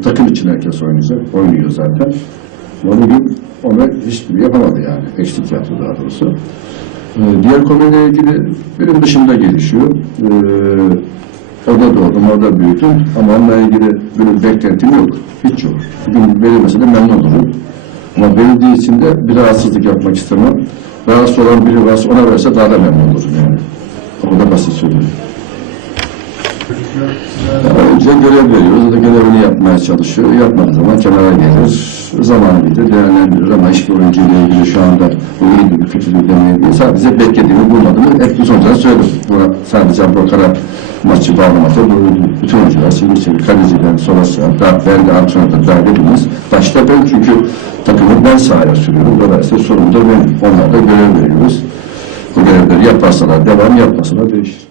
takım için herkes oynayacak. Oynuyor zaten. Ama bugün ona hiçbir yapamadı yani. Eksik yaptı daha doğrusu. Ee, diğer konuyla ilgili benim dışında gelişiyor. Ee, orada doğdum, orada büyüdüm ama onunla ilgili böyle bir beklentim yok. Hiç yok. Bugün verilmese de memnun olurum. Ama verildiği için de bir rahatsızlık yapmak istemem. Rahatsız olan biri varsa ona verse daha da memnun olurum yani. O kadar basit söylüyorum. Önce görev veriyoruz. O da görevini yapmaya çalışıyor. Yapmadığı zaman kenara gelir. Zamanı gelir, değerlendirir ama hiçbir oyuncu ile ilgili şu anda bu iyidir, bu kötüdür demeyi değil. Sadece beklediğimi bulmadığımı hep biz önceden söyledim. Buna sadece Avrupa'ya maçı bağlamakta değil. Bütün oyuncular, sivil sivil, kaleciden sonrası, hatta ben de antrenörde dahil ediniz. Başta ben çünkü takımı ben sahaya sürüyorum. Dolayısıyla sorumlu da benim. Onlar da görev veriyoruz. Bu görevleri yaparsalar devam, yapmasalar değişir.